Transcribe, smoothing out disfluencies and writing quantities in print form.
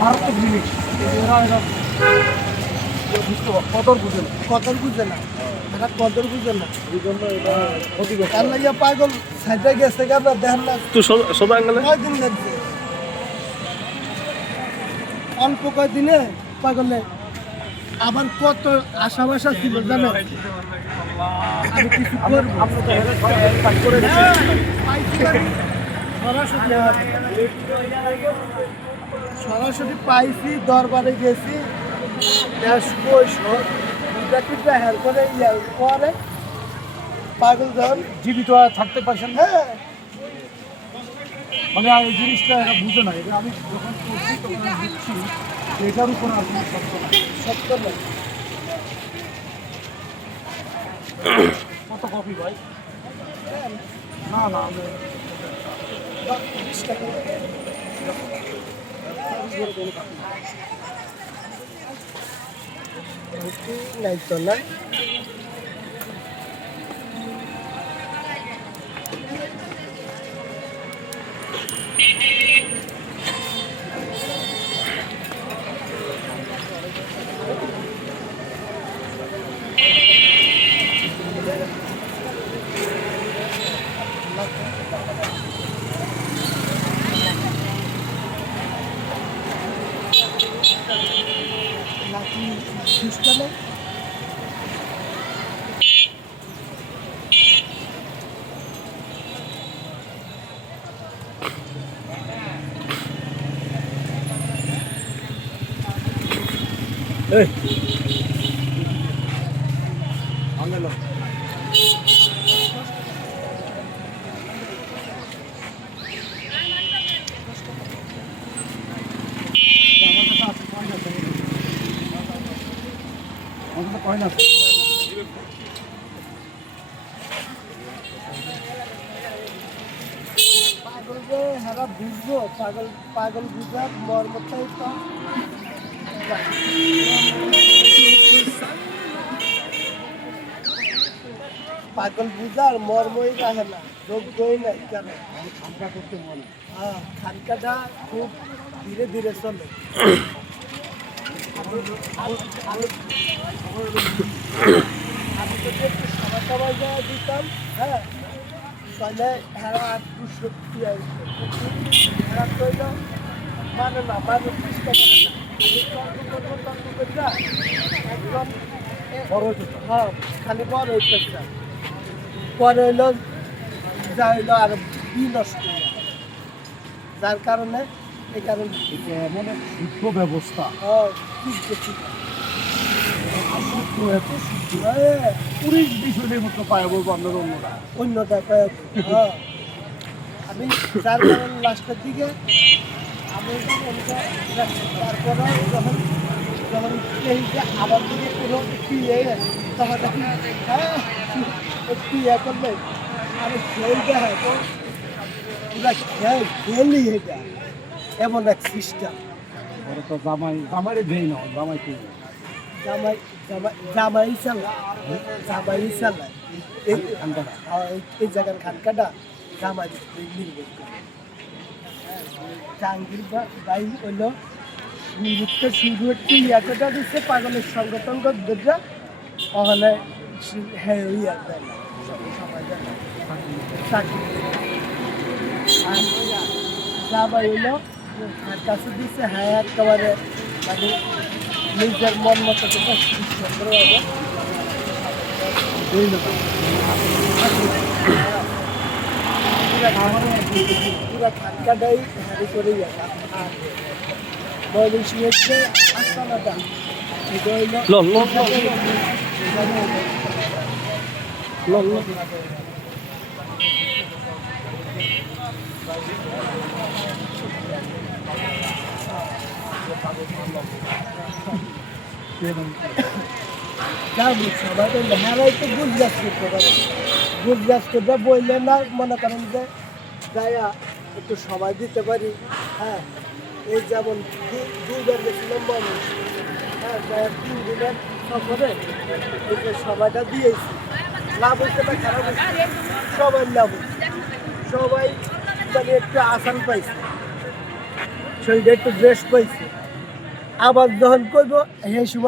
মারাত্মক জিনিস এরা কদর বুঝে না, কদর বুঝে না, এরা কদর বুঝে না। এই জন্য এটা ক্ষতিগ্রস্ত। তার লাগিয়া পাগল সাইডে গেছে আপনার দেখেন না, তো সোজা আঙ্গলে কয়দিন লাগছে, অল্প কয়দিনে পাগলে আবার কত আশা বাসা ছিল জানেন, আমি কিছু করবো। আমরা তো হেরে কাজ করে গেছি। সরাসরি পাইছি, দরবারে গেছি, হের করে পরে পাগল যখন জীবিত আর থাকতে পারছেন না, হ্যাঁ মানে এই জিনিসটা এরা বুঝে না। এটা আমি যখন করছি তখন আমি বুঝছি যে এটার উপর আর কোনো সত্য না। সত্য না। কত কপি ভাই? না না আমি 20 টাকা নাই তো নাই। নাকি খ্রিস্টানে আঙ্গেলো কয় না পাগল যে হেরা বুঝবো, পাগল পাগল বুঝার মর্মটাই তো পাগল বুঝার মর্মই রাখে না, যোগ্যই নাই কেন। খানকা করতে মনে হ্যাঁ, খানকাটা খুব ধীরে ধীরে চলে। আমি যদি একটু সময় সময় দেওয়া দিতাম, হ্যাঁ, তাহলে হেরা একটু শক্তি আসবে। হেরা কইল মানে না, মানুষ চেষ্টা করে না, আমি তর্ক করি না, একদম বড় হয়েছে তো। হ্যাঁ খালি বড় হইতেছে, পরে হইলো যা হইলো আর নষ্ট হয়ে গেল। যার কারণে এই কারণে এটা এমন এক শুদ্ধ ব্যবস্থা, শুদ্ধ এত শুদ্ধ, পুলিশ বিষয়ের মতো পায় বলবো আপনার অন্যরা। অন্যটা আমি যার কারণে লাস্টের দিকে আমি তারপরে যখন যখন এই যে আমার দিকে কোনো একটু তখন দেখি হ্যাঁ একটু করলে আমি খেয়ে দেয় তো পুরা খেলি এটা এমন এক সিস্টেম। পরে তো জামাইরে দেই না, জামাই কে জামাই জামাই চালায় এই খানকাটা। এই জায়গার খানকাটা জামাই নির্ভর করে। জাহাঙ্গীর ভাই হইল শুরু একটু ইয়াটা দিচ্ছে পাগলের সংগঠন করতে ওখানে হ্যাঁ ইয়া দেয় না, সবাই দেয় না, চাকরি আর জামাই হইল তার কাছে দিচ্ছে হ্যাঁ একেবারে মানে নিজের মন মতো সুন্দরভাবে পুরা খানকাটাই হারি করে যাবে। আর ময়মনসিংহের যে আস্তানাটা এটা হইল সবাই তো লেহারাই তো গুজরাজ করতে পারে, গুজরাজ করতে বললে না মনে করেন যে গায়া একটু সময় দিতে পারি। হ্যাঁ এই যেমন দুইবার গেছিলাম মানুষ, হ্যাঁ গায়ের 3 দিনের সফরে এই যে সময়টা দিয়েছি, লাভ হচ্ছে না খারাপ হচ্ছে, সবাই লাভ হচ্ছে, সবাই মানে একটু আসান পাইছে, শরীরে একটু ড্রেস পাইছে। আবার যখন করবো সেই সময়